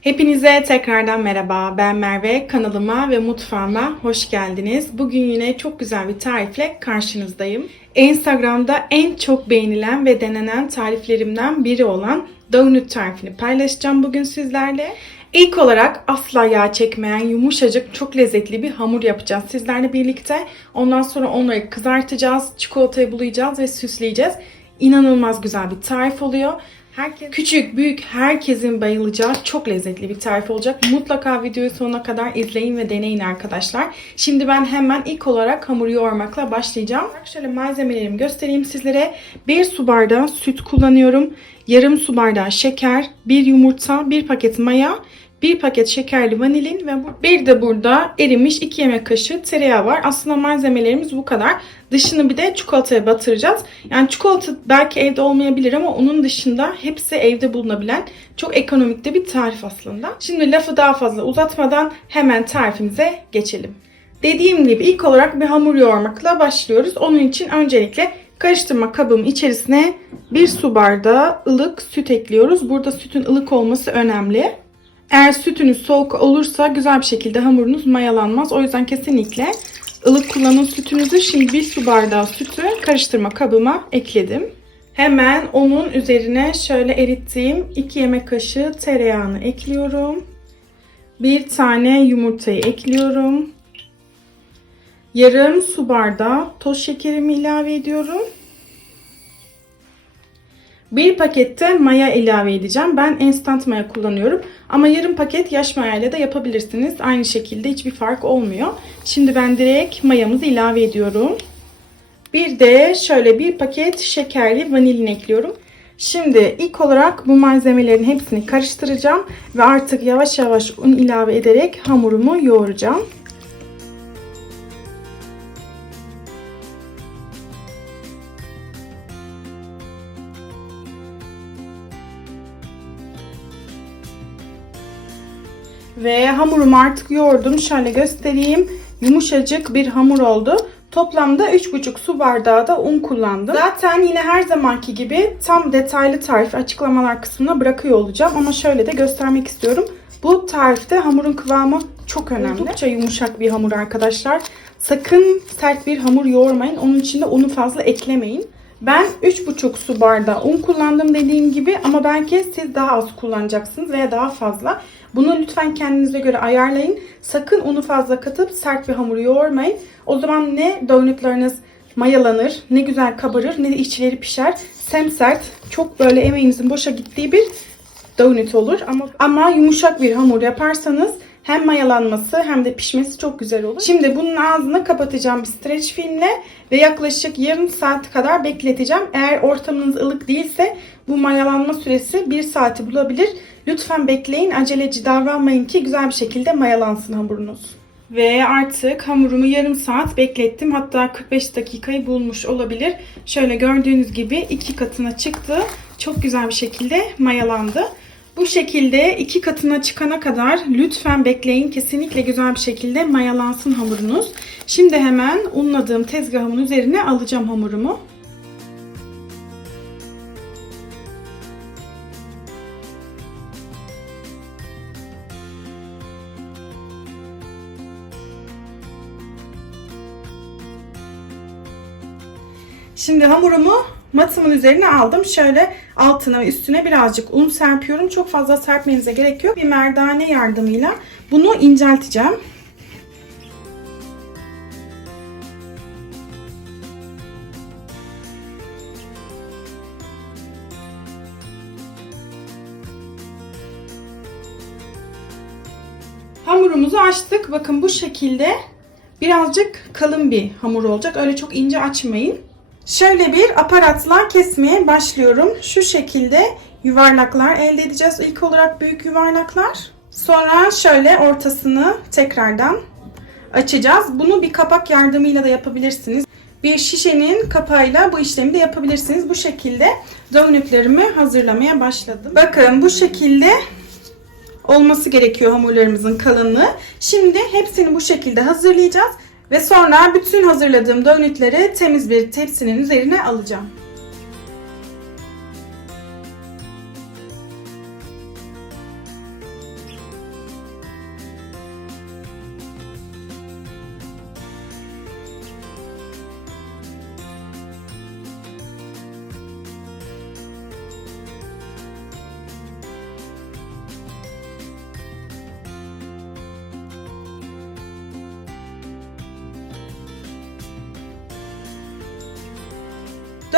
Hepinize tekrardan merhaba. Ben Merve. Kanalıma ve mutfağıma hoş geldiniz. Bugün yine çok güzel bir tarifle karşınızdayım. Instagram'da en çok beğenilen ve denenen tariflerimden biri olan donut tarifini paylaşacağım bugün sizlerle. İlk olarak asla yağ çekmeyen, yumuşacık, çok lezzetli bir hamur yapacağız sizlerle birlikte. Ondan sonra onları kızartacağız, çikolatayı bulayacağız ve süsleyeceğiz. İnanılmaz güzel bir tarif oluyor. Herkes, küçük, büyük, herkesin bayılacağı çok lezzetli bir tarif olacak. Mutlaka videoyu sonuna kadar izleyin ve deneyin arkadaşlar. Şimdi ben hemen ilk olarak hamuru yoğurmakla başlayacağım. Şöyle malzemelerimi göstereyim sizlere. 1 su bardağı süt kullanıyorum. Yarım su bardağı şeker, 1 yumurta, 1 paket maya, 1 paket şekerli vanilin ve bir de burada erimiş 2 yemek kaşığı tereyağı var. Aslında malzemelerimiz bu kadar. Dışını bir de çikolataya batıracağız. Yani çikolata belki evde olmayabilir ama onun dışında hepsi evde bulunabilen çok ekonomik de bir tarif aslında. Şimdi lafı daha fazla uzatmadan hemen tarifimize geçelim. Dediğim gibi ilk olarak bir hamur yoğurmakla başlıyoruz. Onun için öncelikle karıştırma kabımın içerisine bir su bardağı ılık süt ekliyoruz. Burada sütün ılık olması önemli. Eğer sütünüz soğuk olursa güzel bir şekilde hamurunuz mayalanmaz. O yüzden kesinlikle ılık kullanın sütünüzü. Şimdi bir su bardağı sütü karıştırma kabıma ekledim. Hemen onun üzerine şöyle erittiğim 2 yemek kaşığı tereyağını ekliyorum. Bir tane yumurtayı ekliyorum. Yarım su bardağı toz şekerimi ilave ediyorum. Bir pakette maya ilave edeceğim. Ben instant maya kullanıyorum. Ama yarım paket yaş maya ile de yapabilirsiniz. Aynı şekilde hiçbir fark olmuyor. Şimdi ben direkt mayamızı ilave ediyorum. Bir de şöyle bir paket şekerli vanilin ekliyorum. Şimdi ilk olarak bu malzemelerin hepsini karıştıracağım. Ve artık yavaş yavaş un ilave ederek hamurumu yoğuracağım. Ve hamurumu artık yoğurdum. Şöyle göstereyim. Yumuşacık bir hamur oldu. Toplamda 3,5 su bardağı da un kullandım. Zaten yine her zamanki gibi tam detaylı tarifi açıklamalar kısmına bırakıyor olacağım. Ama şöyle de göstermek istiyorum. Bu tarifte hamurun kıvamı çok önemli. Oldukça yumuşak bir hamur arkadaşlar. Sakın sert bir hamur yoğurmayın. Onun için de unu fazla eklemeyin. Ben 3,5 su bardağı un kullandım dediğim gibi ama belki siz daha az kullanacaksınız veya daha fazla. Bunu lütfen kendinize göre ayarlayın. Sakın unu fazla katıp sert bir hamur yoğurmayın. O zaman ne donutlarınız mayalanır, ne güzel kabarır, ne de içleri pişer. Semsert, çok böyle emeğinizin boşa gittiği bir donut olur. Ama, ama yumuşak bir hamur yaparsanız hem mayalanması hem de pişmesi çok güzel olur. Şimdi bunun ağzını kapatacağım bir streç filmle ve yaklaşık yarım saat kadar bekleteceğim. Eğer ortamınız ılık değilse bu mayalanma süresi 1 saati bulabilir. Lütfen bekleyin. Aceleci davranmayın ki güzel bir şekilde mayalansın hamurunuz. Ve artık hamurumu yarım saat beklettim. Hatta 45 dakikayı bulmuş olabilir. Şöyle gördüğünüz gibi iki katına çıktı. Çok güzel bir şekilde mayalandı. Bu şekilde iki katına çıkana kadar lütfen bekleyin. Kesinlikle güzel bir şekilde mayalansın hamurunuz. Şimdi hemen unladığım tezgahımın üzerine alacağım hamurumu. Şimdi hamurumu matımın üzerine aldım. Şöyle altına ve üstüne birazcık un serpiyorum. Çok fazla serpmenize gerek yok. Bir merdane yardımıyla bunu incelteceğim. Hamurumuzu açtık. Bakın bu şekilde birazcık kalın bir hamur olacak. Öyle çok ince açmayın. Şöyle bir aparatla kesmeye başlıyorum. Şu şekilde yuvarlaklar elde edeceğiz. İlk olarak büyük yuvarlaklar. Sonra şöyle ortasını tekrardan açacağız. Bunu bir kapak yardımıyla da yapabilirsiniz. Bir şişenin kapağıyla bu işlemi de yapabilirsiniz. Bu şekilde donutlarımı hazırlamaya başladım. Bakın bu şekilde olması gerekiyor hamurlarımızın kalınlığı. Şimdi hepsini bu şekilde hazırlayacağız. Ve sonra bütün hazırladığım donutları temiz bir tepsinin üzerine alacağım.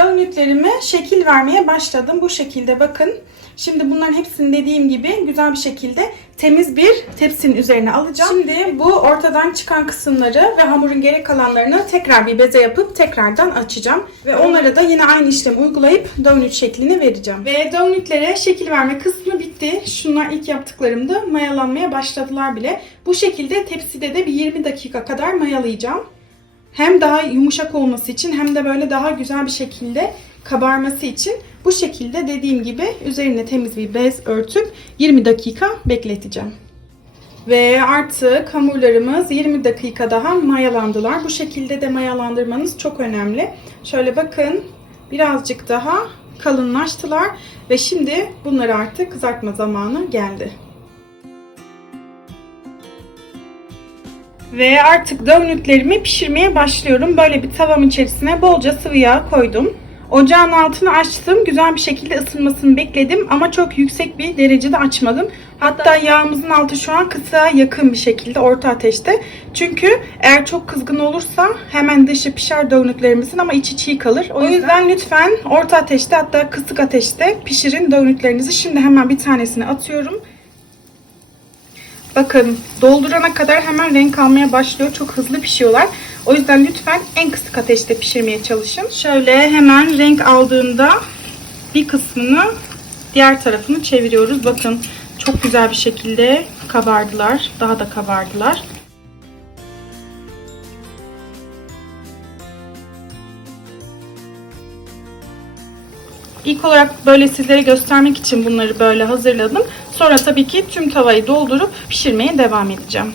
Dönlüklerime şekil vermeye başladım. Bu şekilde bakın. Şimdi bunların hepsini dediğim gibi güzel bir şekilde temiz bir tepsinin üzerine alacağım. Şimdi bu ortadan çıkan kısımları ve hamurun geri kalanlarını tekrar bir beze yapıp tekrardan açacağım. Ve onlara da yine aynı işlemi uygulayıp donut şeklini vereceğim. Ve donutlere şekil verme kısmı bitti. Şunlar ilk yaptıklarımda mayalanmaya başladılar bile. Bu şekilde tepside de bir 20 dakika kadar mayalayacağım. Hem daha yumuşak olması için hem de böyle daha güzel bir şekilde kabarması için bu şekilde dediğim gibi üzerine temiz bir bez örtüp 20 dakika bekleteceğim. Ve artık hamurlarımız 20 dakika daha mayalandılar. Bu şekilde de mayalandırmanız çok önemli. Şöyle bakın birazcık daha kalınlaştılar ve şimdi bunları artık kızartma zamanı geldi. Ve artık donutlerimi pişirmeye başlıyorum. Böyle bir tavam içerisine bolca sıvı yağ koydum. Ocağın altını açtım. Güzel bir şekilde ısınmasını bekledim ama çok yüksek bir derecede açmadım. Hatta yağımızın altı şu an kısığa yakın bir şekilde orta ateşte. Çünkü eğer çok kızgın olursa hemen dışı pişer donutlarımızın ama içi çiğ kalır. O yüzden lütfen orta ateşte hatta kısık ateşte pişirin donutlarınızı. Şimdi hemen bir tanesini atıyorum. Bakın doldurana kadar hemen renk almaya başlıyor. Çok hızlı pişiyorlar. O yüzden lütfen en kısık ateşte pişirmeye çalışın. Şöyle hemen renk aldığında bir kısmını diğer tarafını çeviriyoruz. Bakın çok güzel bir şekilde kabardılar. Daha da kabardılar. İlk olarak böyle sizlere göstermek için bunları böyle hazırladım. Sonra tabii ki tüm tavayı doldurup pişirmeye devam edeceğim.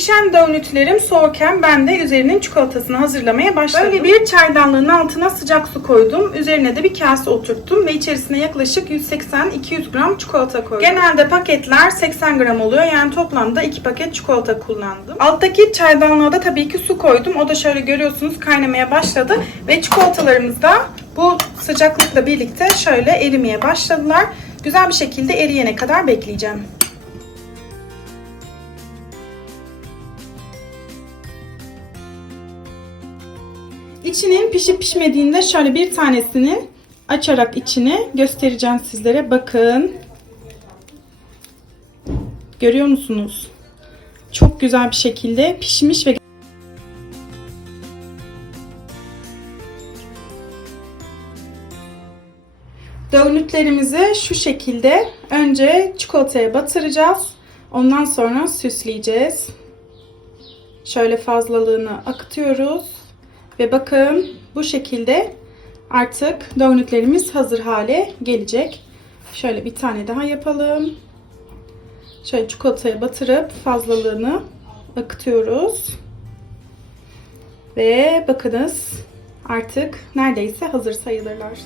Pişen donutlerim soğurken ben de üzerinin çikolatasını hazırlamaya başladım. Böyle bir çaydanlığın altına sıcak su koydum. Üzerine de bir kase oturttum ve içerisine yaklaşık 180-200 gram çikolata koydum. Genelde paketler 80 gram oluyor. Yani toplamda 2 paket çikolata kullandım. Alttaki çaydanlığa da tabii ki su koydum. O da şöyle görüyorsunuz kaynamaya başladı. Ve çikolatalarımız da bu sıcaklıkla birlikte şöyle erimeye başladılar. Güzel bir şekilde eriyene kadar bekleyeceğim. İçinin pişip pişmediğinde şöyle bir tanesini açarak içini göstereceğim sizlere. Bakın. Görüyor musunuz? Çok güzel bir şekilde pişmiş ve Donutlarımızı şu şekilde önce çikolataya batıracağız. Ondan sonra süsleyeceğiz. Şöyle fazlalığını akıtıyoruz. Ve bakın bu şekilde artık donutlarımız hazır hale gelecek. Şöyle bir tane daha yapalım. Şöyle çikolataya batırıp fazlalığını akıtıyoruz. Ve bakınız artık neredeyse hazır sayılırlar.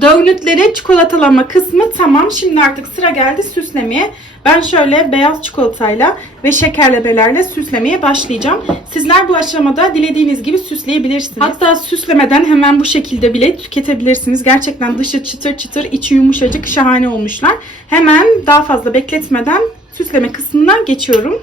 Donutları çikolatalama kısmı tamam. Şimdi artık sıra geldi süslemeye. Ben şöyle beyaz çikolatayla ve şekerlemelerle süslemeye başlayacağım. Sizler bu aşamada dilediğiniz gibi süsleyebilirsiniz. Hatta süslemeden hemen bu şekilde bile tüketebilirsiniz. Gerçekten dışı çıtır çıtır, içi yumuşacık, şahane olmuşlar. Hemen daha fazla bekletmeden süsleme kısmına geçiyorum.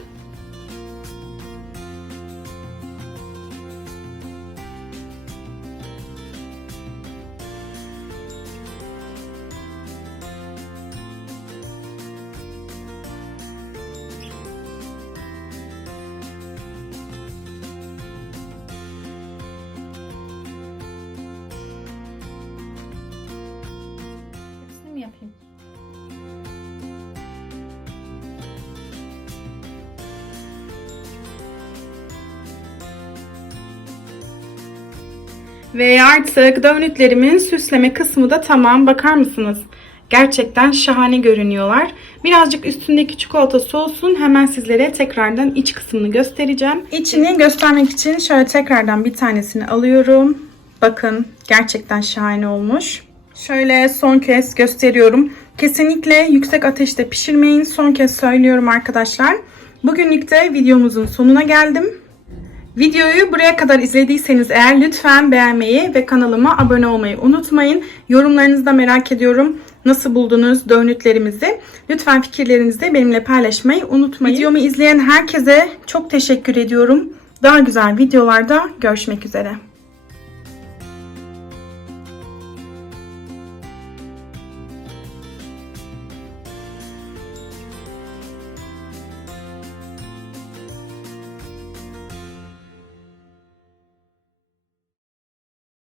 Ve artık donütlerimin süsleme kısmı da tamam. Bakar mısınız? Gerçekten şahane görünüyorlar. Birazcık üstündeki çikolata soğusun. Hemen sizlere tekrardan iç kısmını göstereceğim. İçini göstermek için şöyle tekrardan bir tanesini alıyorum. Bakın gerçekten şahane olmuş. Şöyle son kez gösteriyorum. Kesinlikle yüksek ateşte pişirmeyin. Son kez söylüyorum arkadaşlar. Bugünlük de videomuzun sonuna geldim. Videoyu buraya kadar izlediyseniz eğer lütfen beğenmeyi ve kanalıma abone olmayı unutmayın. Yorumlarınızı da merak ediyorum. Nasıl buldunuz dönütlerimizi? Lütfen fikirlerinizi benimle paylaşmayı unutmayın. Videomu izleyen herkese çok teşekkür ediyorum. Daha güzel videolarda görüşmek üzere.